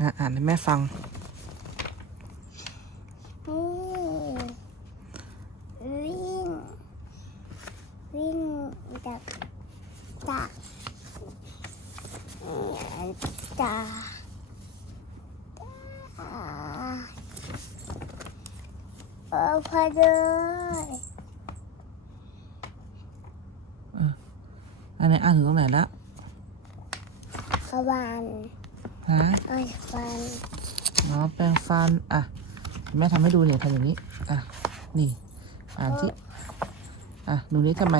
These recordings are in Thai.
อะอ่านให้แม่ฟังนี่วิ่ง วิ่งจากจากจากเออพอเลยอันไหนอ่านถึงตรงไหนแล้วขวาน ฮะเอ้ยฟันอ๋อแปรงฟัน อะ แม่ทำให้ดูเนี่ยทำอย่างนี้ อะ นี่ อ่านที่ อะ หนูนี้ทำไม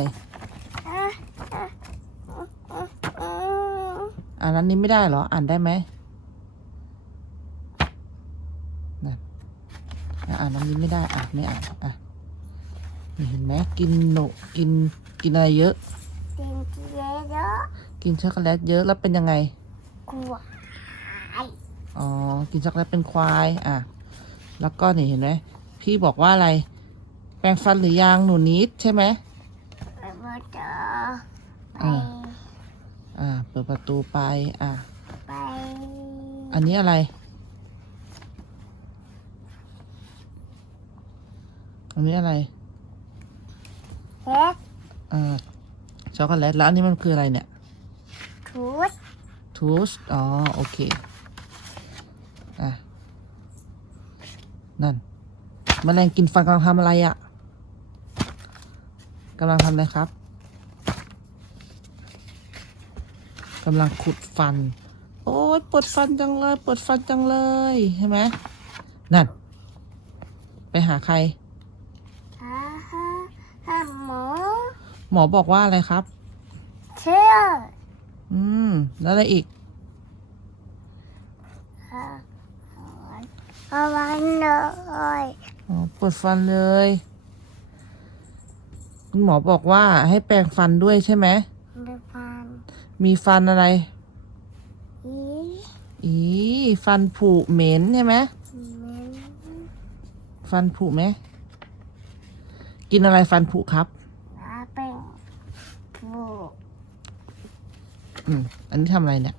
อะอะอะอะอะอ่านอันนี้ไม่ได้เหรอ อ่านได้ไหมนั่นอะอ่านอันนี้ไม่ได้ อะ ไม่อ่าน อะนี่เห็นไหมกินโนกิน กินอะไรเยอะเต็มที่เยอะ กินช็อกโกแลตเยอะ แล้วเป็นยังไง กลัว อ๋อ กินช็อกโกแลตเป็นควาย อะ แล้วก็นี่เห็นไหม พี่บอกว่าอะไร แปรงฟันหรือยัง หนูนิดใช่ไหมไปบ่เจอไปอ่าอ่า เปิดประตูไป อะ ไปอันนี้อะไร อันนี้อะไร เฮ็ดอ่า ช็อกโกแลต แล้วอันนี้มันคืออะไรเนี่ย ทูสทูส อ๋อ โอเค อะ นั่นมแมลงกินฟันกำลังทำอะไรอะ่ะกำลังทำอะไรครับกำลังขุดฟัน โอ้ยปวดฟันจังเลยปวดฟันจังเลยใช่ไหมนั่น ไปหาใครฮ่าฮ่าฮ่าหมูหมอบอกว่าอะไรครับ เชื่ออืม แล้วอะไรอีกฮ่า เอาวันเลยอ๋อปวดฟันเลย คุณหมอบอกว่าให้แปรงฟันด้วยใช่ไหมดูฟันมีฟันอะไร อีอีฟันผุเหม็นใช่ไหมมันฟันผุไหม กินอะไรฟันผุครับมาเป็นผูอืม อันนี้ทำอะไรเนี่ย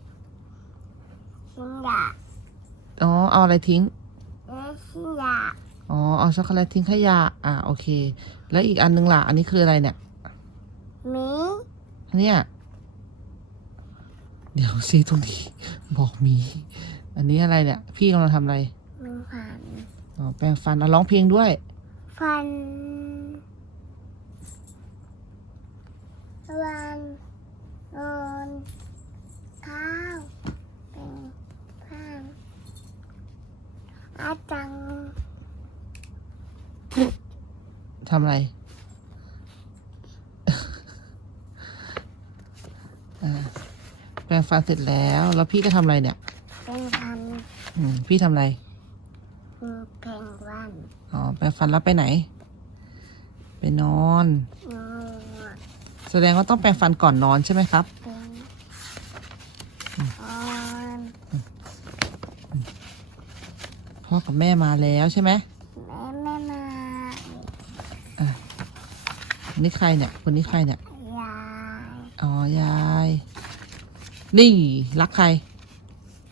ชิงยา อ๋อ เอาอะไรทิ้งเอ้ยชิงยาอ๋อ เอาช็อกโกแลตทิ้งขยะ อ่าโอเค แล้วอีกอันนึงล่ะ อันนี้คืออะไรเนี่ย หมีอันเนี้ยเดี๋ยวซิตรงนี้บอกมี อันนี้อะไรเนี่ย พี่กำลังทำอะไรมันฟันอ๋อ แปรงฟันเอาร้องเพลงด้วย ฟันวันนอนข้าวเป็นข้าง อาจังทำอะไรอ่าแปรงฟันเสร็จแล้ว แล้วพี่ก็ทำอะไรเนี่ยเป็นพันอืมพี่ทำอะไรคือเพลงวันอ๋อ แปรงฟันแล้วไปไหน ไปนอนนอนแสดงว่าต้องแปรงฟันก่อนนอนใช่ไหมครับเป็นออน พ่อกับแม่มาแล้วใช่ไหมแม่แม่มาอันนี้ใครเนี่ยคนนี้ใครเนี่ยยายอ๋อยาย นี่รักใคร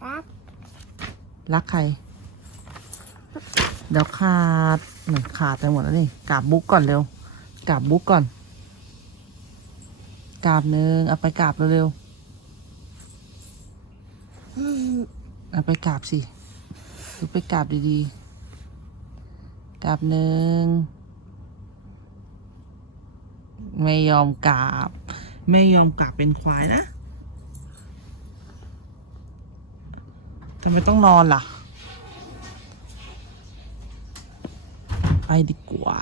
รักรักใคร เดี๋ยวขาดหนึ่งขาดไปหมดแล้วนี่กราบบุ๊กก่อนเร็วกราบบุ๊กก่อนกราบหนึ่งเอาไปกราบเร็วๆเอาไปกราบสิ ดูไปกราบดีๆกราบหนึ่ง ไม่ยอมกราบ ไม่ยอมกราบเป็นควายนะทำไมต้องนอนล่ะ ไปดีกว่า